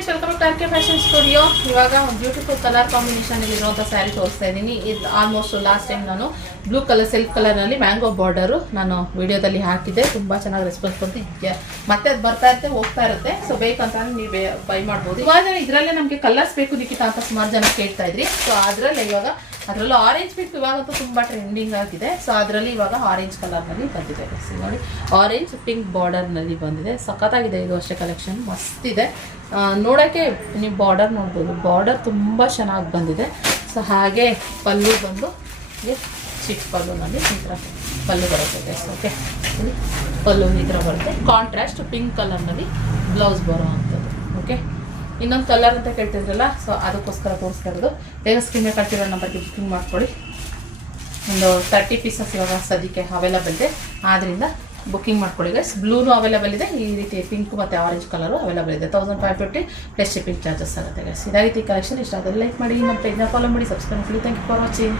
Friends, welcome to RK fashion studio. ಇವಾಗ beautiful colour combination ಇರುವಂಥ ಸ್ಯಾರಿ ತೋರಿಸ್ತಾ ಇದ್ದೀನಿ. ಇದು ಆಲ್ಮೋಸ್ಟ್ ಲಾಸ್ಟ್ ಟೈಮ್ ನಾನು ಬ್ಲೂ ಕಲರ್ ಸೆಲ್ಫ್ ಕಲರ್ನಲ್ಲಿ ಮ್ಯಾಂಗೋ ಬಾರ್ಡರು ನಾನು ವಿಡಿಯೋದಲ್ಲಿ ಹಾಕಿದ್ದೆ. ತುಂಬ ಚೆನ್ನಾಗಿ ರೆಸ್ಪಾನ್ಸ್ ಬಂತು. ಮತ್ತೆ ಅದು ಬರ್ತಾ ಇರುತ್ತೆ, ಹೋಗ್ತಾ ಇರುತ್ತೆ. ಸೊ ಬೇಕಂತ ನೀವು ಬೈ ಮಾಡ್ಬೋದು. ಇವಾಗ ಇದರಲ್ಲೇ ನಮಗೆ ಕಲರ್ಸ್ ಬೇಕು ನಿಖಿತಾ ಅಂತ ಸುಮಾರು ಜನ ಕೇಳ್ತಾ ಇದ್ರಿ. ಸೊ ಅದರಲ್ಲೂ ಆರೆಂಜ್ ಪಿಂಕ್ ಇವಾಗಂತೂ ತುಂಬ ಟ್ರೆಂಡಿಂಗ್ ಆಗಿದೆ. ಸೊ ಅದರಲ್ಲಿ ಇವಾಗ ಆರೆಂಜ್ ಕಲರ್ನಲ್ಲಿ ಬಂದಿದೆ. ನೋಡಿ, ಆರೆಂಜ್ ಪಿಂಕ್ ಬಾರ್ಡರ್ನಲ್ಲಿ ಬಂದಿದೆ. ಸಖತ್ತಾಗಿದೆ ಇದು ಅಷ್ಟೇ. ಕಲೆಕ್ಷನ್ ಮಸ್ತ್ ಇದೆ. ನೋಡೋಕ್ಕೆ ನೀವು ಬಾರ್ಡರ್ ನೋಡ್ಬೋದು. ಬಾರ್ಡರ್ ತುಂಬ ಚೆನ್ನಾಗಿ ಬಂದಿದೆ. ಸೊ ಹಾಗೆ ಪಲ್ಲು ಬಂದು ಚಿಕ್ಕ ಪಲ್ಲುನಲ್ಲಿ ಈ ಥರ ಪಲ್ಲು ಬರುತ್ತೆ. ಓಕೆ, ಪಲ್ಲು ಈ ಥರ ಬರುತ್ತೆ. ಕಾಂಟ್ರಾಸ್ಟ್ ಪಿಂಕ್ ಕಲರ್ನಲ್ಲಿ ಬ್ಲೌಸ್ ಬರೋ ಅಂಥದ್ದು. ಓಕೆ, ಇನ್ನೊಂದು ಕಲರ್ ಅಂತ ಕೇಳ್ತಿದ್ರಲ್ಲ, ಸೊ ಅದಕ್ಕೋಸ್ಕರ ತೋರಿಸ್ತಾ ಇರೋದು. ಬೇಗ ಸ್ಕ್ರೀನ್ ಮೇಲೆ ಕಟ್ಟಿರೋ ನಂಬರ್ಗೆ ಬುಕ್ಕಿಂಗ್ ಮಾಡ್ಕೊಳ್ಳಿ. ಒಂದು 30 ಪೀಸಸ್ ಇವಾಗ ಸದ್ಯಕ್ಕೆ ಅವೈಲಬಲ್ ಇದೆ. ಆದ್ದರಿಂದ ಬುಕ್ಕಿಂಗ್ ಮಾಡ್ಕೊಳ್ಳಿ ಗೈಸ್. ಬ್ಲೂನು ಅವೈಲಬಲ್ ಇದೆ. ಈ ರೀತಿ ಪಿಂಕ್ ಮತ್ತು ಆರೆಂಜ್ ಕಲರು ಅವೈಲಬಲ್ ಇದೆ. 1550 ಪ್ಲಸ್ ಶಿಪ್ಪಿಂಗ್ ಚಾರ್ಜಸ್ ಆಗುತ್ತೆ ಗೈಸ್. ಇದಾಗಿತ್ತು ಈ ಕಲೆಕ್ಷನ್. ಇಷ್ಟ ಆದರೆ ಲೈಕ್ ಮಾಡಿ, ನಮ್ಮ ಪೇಜ್ನ ಫಾಲೋ ಮಾಡಿ, ಸಬ್ಸ್ಕ್ರೈಬ್ ಮಾಡಿ. Thank you for watching.